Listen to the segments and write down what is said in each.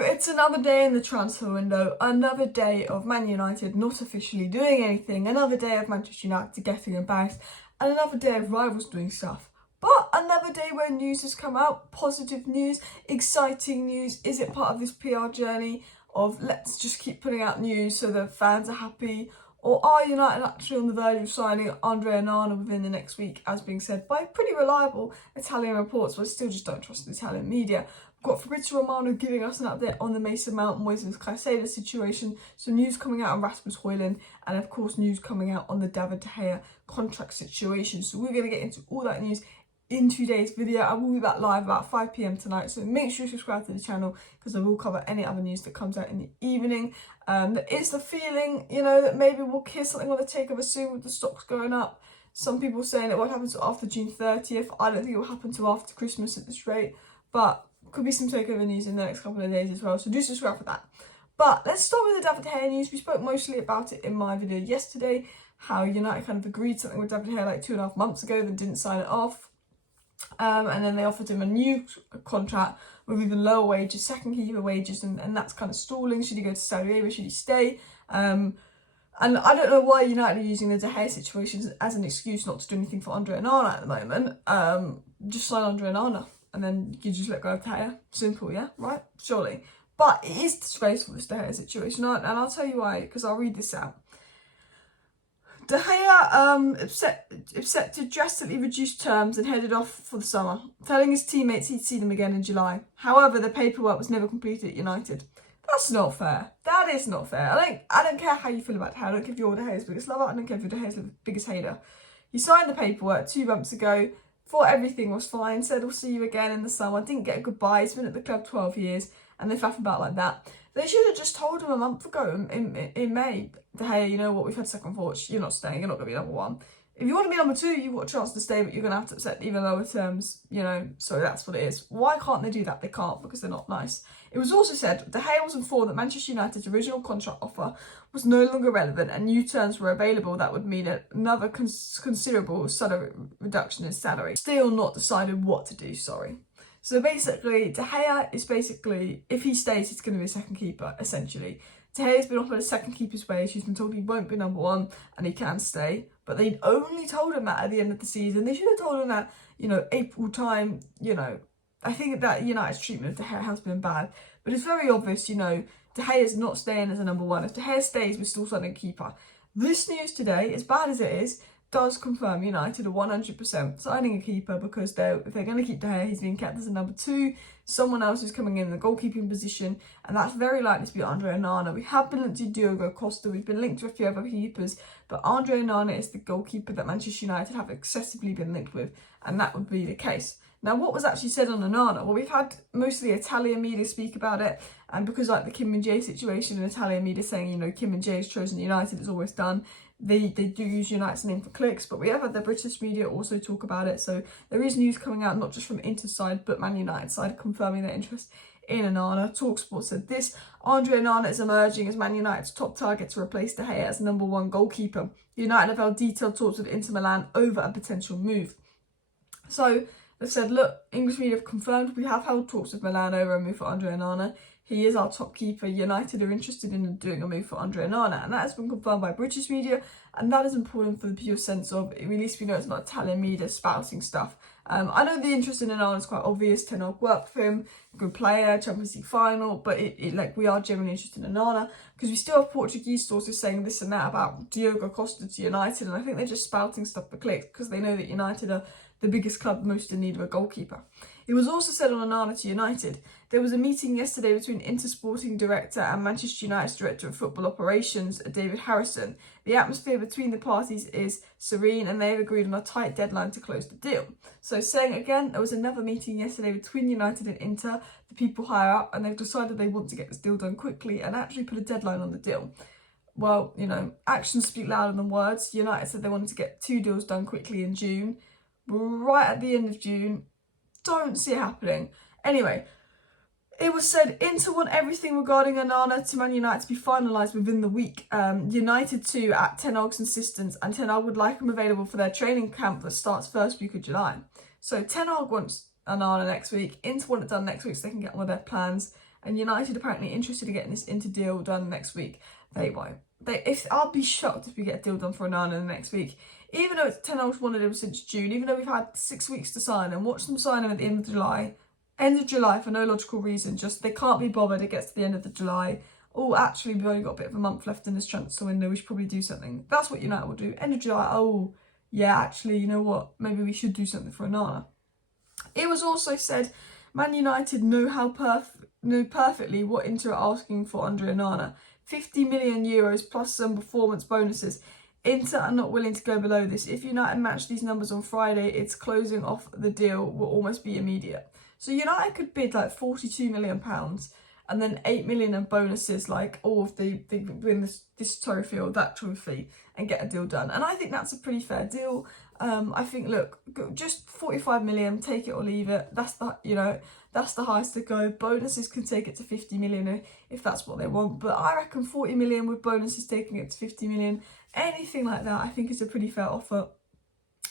it's another day in the transfer window, another day of Man United not officially doing anything, another day of Manchester United getting embarrassed, and another day of rivals doing stuff. But another day where news has come out, positive news, exciting news. Is it part of this PR journey of let's just keep putting out news so the fans are happy? Or are United actually on the verge of signing Andre Onana within the next week, as being said by pretty reliable Italian reports, but I still just don't trust the Italian media. We've got Fabrizio Romano giving us an update on the Mason Mount Moises Caicedo situation, some news coming out on Rasmus Hojlund, and of course news coming out on the David De Gea contract situation. So we're going to get into all that news in today's video. I will be back live about 5 p.m. tonight, so make sure you subscribe to the channel because I will cover any other news that comes out in the evening. There is the feeling, that maybe we'll hear something on the takeover soon with the stocks going up. Some people saying it won't happen until after June 30th. I don't think it will happen until after Christmas at this rate, but could be some takeover news in the next couple of days as well, so do subscribe for that. But let's start with the David De Gea news. We spoke mostly about it in my video yesterday, how United kind of agreed something with David De Gea like 2.5 months ago, then didn't sign it off. And then they offered him a new contract with even lower wages, second keeper wages, and that's kind of stalling. Should he go to Saudi Arabia? Should he stay? And I don't know why United are using the De Gea situation as an excuse not to do anything for Andre Onana at the moment. Just sign Andre Onana and then you just let go of De Gea. Simple, yeah? Right? Surely. But it is disgraceful, this De Gea situation, and I'll tell you why, because I'll read this out. De Gea upset to drastically reduce terms and headed off for the summer, telling his teammates he'd see them again in July. However, the paperwork was never completed at United. That's not fair. That is not fair. I don't care how you feel about De Gea. I don't care if you're De Gea's biggest lover. I don't care if you're De Gea's biggest hater. He signed the paperwork 2 months ago, thought everything was fine, said we'll see you again in the summer, didn't get a goodbye. He's been at the club 12 years, and they faff about like that. They should have just told him a month ago in May, De Gea, you know what, we've had second thoughts, you're not staying, you're not going to be number one. If you want to be number two, you've got a chance to stay, but you're going to have to accept even lower terms, so that's what it is. Why can't they do that? They can't, because they're not nice. It was also said De Gea was informed that Manchester United's original contract offer was no longer relevant and new terms were available that would mean another considerable reduction in salary. Still not decided what to do, sorry. So basically, De Gea is if he stays, he's going to be a second keeper, essentially. De Gea's been offered a second keeper's wage. He's been told he won't be number one and he can stay. But they only told him that at the end of the season. They should have told him that, April time, I think that United's treatment of De Gea has been bad. But it's very obvious, De Gea is not staying as a number one. If De Gea stays, we're still signing a keeper. This news today, as bad as it is, does confirm United are 100% signing a keeper because if they're going to keep De Gea, he's being kept as a number two. Someone else is coming in the goalkeeping position, and that's very likely to be Andre Onana. We have been linked to Diogo Costa, we've been linked to a few other keepers, but Andre Onana is the goalkeeper that Manchester United have excessively been linked with, and that would be the case. Now, what was actually said on Onana? Well, we've had mostly Italian media speak about it, and because like the Kim and Jae situation, in Italian media saying, Kim and Jae has chosen United, it's always done. They do use United's name for clicks, but we have had the British media also talk about it. So there is news coming out, not just from Inter side, but Man United side, confirming their interest in Onana. TalkSport said this: Andre Onana is emerging as Man United's top target to replace De Gea as number one goalkeeper. United have held detailed talks with Inter Milan over a potential move. So they said, look, English media have confirmed we have held talks with Milan over a move for Andre Onana. He is our top keeper. United are interested in doing a move for Andre Onana, and that has been confirmed by British media, and that is important for the pure sense of, at least we know it's not Italian media spouting stuff. I know the interest in Onana is quite obvious. Ten Hag worked for him, good player, Champions League final, but we are genuinely interested in Onana because we still have Portuguese sources saying this and that about Diogo Costa to United, and I think they're just spouting stuff for clicks because they know that United are the biggest club most in need of a goalkeeper. It was also said on Onana to United. There was a meeting yesterday between Inter Sporting Director and Manchester United's Director of Football Operations, David Harrison. The atmosphere between the parties is serene and they have agreed on a tight deadline to close the deal. So saying again, there was another meeting yesterday between United and Inter, the people higher up, and they've decided they want to get this deal done quickly and actually put a deadline on the deal. Well, actions speak louder than words. United said they wanted to get 2 deals done quickly in June. Right at the end of June, don't see it happening. Anyway, it was said Inter want everything regarding Onana to Man United to be finalised within the week. United too, at Ten Hag's insistence, and Ten Hag would like him available for their training camp that starts first week of July. So Ten Hag wants Onana next week. Inter want it done next week so they can get on with their plans. and United apparently interested in getting this Inter deal done next week. They won't. I'll be shocked if we get a deal done for Onana in the next week. Even though Ten Hag's wanted him since June, even though we've had 6 weeks to sign and watch them sign him at the end of July for no logical reason, just they can't be bothered. It gets to the end of the July. Oh, actually, we've only got a bit of a month left in this transfer window. We should probably do something. That's what United will do. End of July. Oh, yeah, actually, you know what? Maybe we should do something for Onana. It was also said Man United knew perfectly what Inter are asking for Andre Onana. 50 million euros plus some performance bonuses. Inter are not willing to go below this. If United match these numbers on Friday, its closing off the deal will almost be immediate. So United could bid like £42 million and then 8 million in bonuses, like, if they win this trophy or that trophy, and get a deal done. And I think that's a pretty fair deal. I think, look, just 45 million, take it or leave it. That's the highest to go. Bonuses can take it to 50 million if that's what they want. But I reckon 40 million with bonuses taking it to 50 million, anything like that, I think is a pretty fair offer.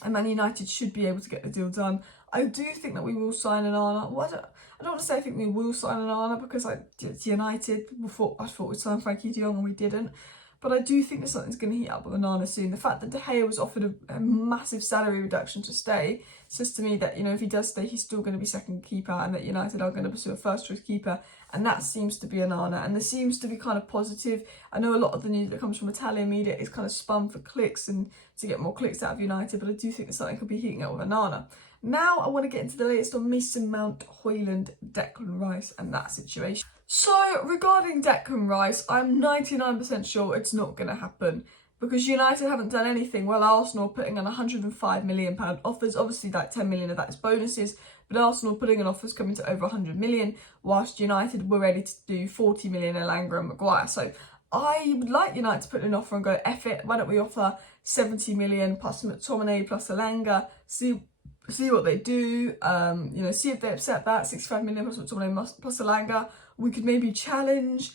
And Man United should be able to get the deal done. I do think that we will sign Onana. Well, I don't want to say I think we will sign Onana because it's United. I thought we'd sign Frankie de Jong and we didn't. But I do think that something's going to heat up with Onana soon. The fact that De Gea was offered a massive salary reduction to stay says to me that, if he does stay, he's still going to be second keeper, and that United are going to pursue a first choice keeper. And that seems to be Onana. And there seems to be kind of positive. I know a lot of the news that comes from Italian media is kind of spun for clicks and to get more clicks out of United. But I do think that something could be heating up with Onana. Now I want to get into the latest on Mason Mount, Hojlund, Declan Rice and that situation. So regarding Declan Rice, I'm 99% sure it's not going to happen because United haven't done anything. Well, Arsenal putting in £105 million offers. Obviously, like 10 million of that is bonuses, but Arsenal putting in offers coming to over 100 million, whilst United were ready to do 40 million Elanga and Maguire. So I would like United to put in an offer and go, F it, why don't we offer 70 million plus McTominay plus Elanga, see what they do, see if they accept that, 65 million plus McTominay plus Elanga. We could maybe challenge,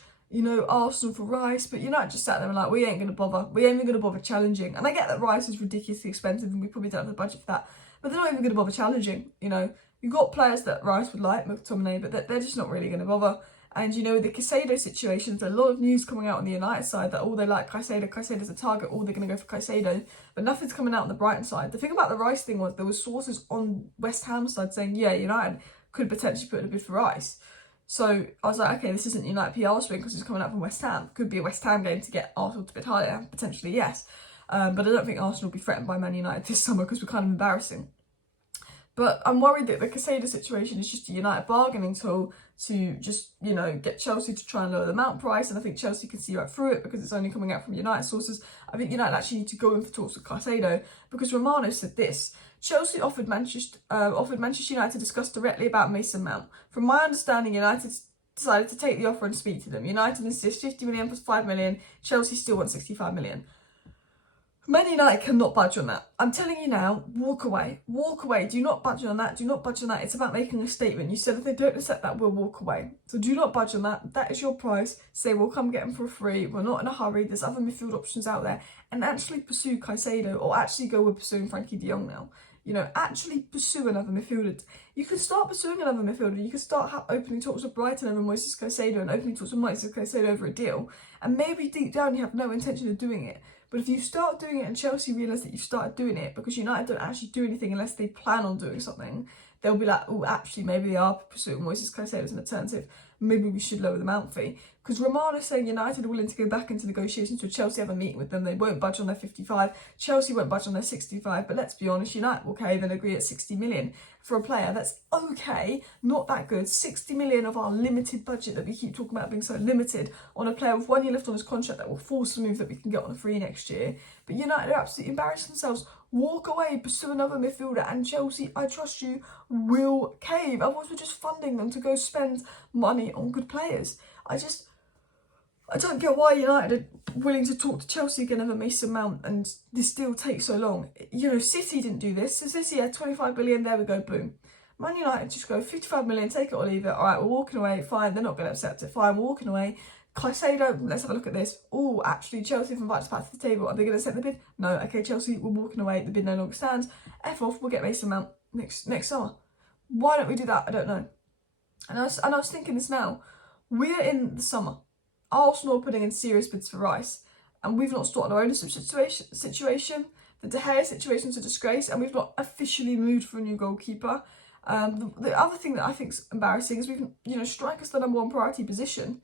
Arsenal for Rice, but United just sat there and like, we ain't going to bother. We ain't even going to bother challenging. And I get that Rice is ridiculously expensive and we probably don't have the budget for that, but they're not even going to bother challenging, You've got players that Rice would like, McTominay, but they're just not really going to bother. And, the Caicedo situation, there's a lot of news coming out on the United side that, they like Caicedo, Caicedo's a target, they're going to go for Caicedo, but nothing's coming out on the Brighton side. The thing about the Rice thing was there was sources on West Ham side saying, yeah, United could potentially put in a bid for Rice. So I was like, okay, this isn't United PR spin because it's coming out from West Ham. Could be a West Ham game to get Arsenal to bid higher, potentially, yes. But I don't think Arsenal will be threatened by Man United this summer because we're kind of embarrassing. But I'm worried that the Caicedo situation is just a United bargaining tool to just, get Chelsea to try and lower the Mount price. And I think Chelsea can see right through it because it's only coming out from United sources. I think United actually need to go in for talks with Caicedo because Romano said this. Chelsea offered Manchester United to discuss directly about Mason Mount. From my understanding, United decided to take the offer and speak to them. United insists 50 million plus 5 million. Chelsea still wants 65 million. Man United cannot budge on that. I'm telling you now, walk away. Walk away. Do not budge on that. Do not budge on that. It's about making a statement. You said if they don't accept that, we'll walk away. So do not budge on that. That is your price. Say we'll come get them for free. We're not in a hurry. There's other midfield options out there. And actually pursue Caicedo or actually go with pursuing Frankie de Jong now. Actually pursue another midfielder. You can start pursuing another midfielder. You can start opening talks with Brighton over Moises Caicedo and opening talks with Moises Caicedo over a deal. And maybe deep down you have no intention of doing it. But if you start doing it and Chelsea realise that you've started doing it because United don't actually do anything unless they plan on doing something, they'll be like, oh, actually, maybe they are pursuing Moises Caicedo as an alternative. Maybe we should lower the Mount fee. Because Romano's saying United are willing to go back into negotiations with Chelsea, have a meeting with them. They won't budge on their 55. Chelsea won't budge on their 65. But let's be honest, United will cave and agree at 60 million for a player that's okay, not that good. 60 million of our limited budget that we keep talking about being so limited on a player with 1 year left on his contract that will force a move that we can get on a free next year. But United are absolutely embarrassing themselves. Walk away, pursue another midfielder, and Chelsea, I trust you, will cave. Otherwise, we're just funding them to go spend money on good players. I don't get why United are willing to talk to Chelsea again over Mason Mount and this deal takes so long. City didn't do this. So City had 25 billion, there we go, boom. Man United just go 55 million, take it or leave it. All right, we're walking away, fine, they're not going to accept it, fine, we're walking away. Caicedo, let's have a look at this. Oh, actually, Chelsea have invited us back to the table. Are they going to accept the bid? No, okay, Chelsea, we're walking away. The bid no longer stands. F off, we'll get Mason Mount next summer. Why don't we do that? I don't know. And I was thinking this now. We're in the summer. Arsenal are putting in serious bids for Rice, and we've not sorted our ownership situation. The De Gea situation's a disgrace, and we've not officially moved for a new goalkeeper. The other thing that I think is embarrassing is strikers the number one priority position.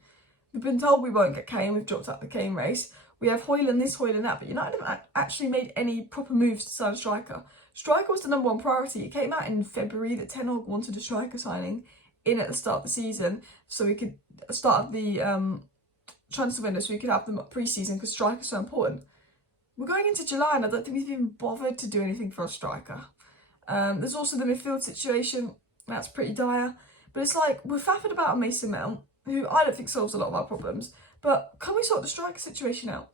We've been told we won't get Kane. We've dropped out the Kane race. We have Hojlund this, Hojlund that, but United haven't actually made any proper moves to sign a striker. Striker was the number one priority. It came out in February that Ten Hag wanted a striker signing in at the start of the season, so we could start the transfer window, so we could have them up pre-season because strikers are so important. We're going into July, and I don't think we've even bothered to do anything for a striker. There's also the midfield situation. That's pretty dire. But it's like, we're faffing about a Mason Mount, who I don't think solves a lot of our problems. But can we sort the striker situation out?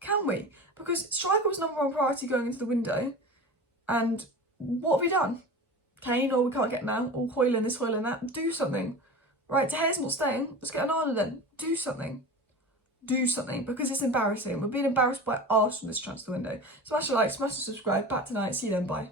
Can we? Because striker was number one priority going into the window. And what have we done? Kane, or we can't get now, or Hojlund this, Hojlund that. Do something. Right, De Gea's not staying. Let's get Onana then. Do something. Do something, because it's embarrassing. We're being embarrassed by Arsenal this transfer window. Smash a like, smash a subscribe. Back tonight. See you then. Bye.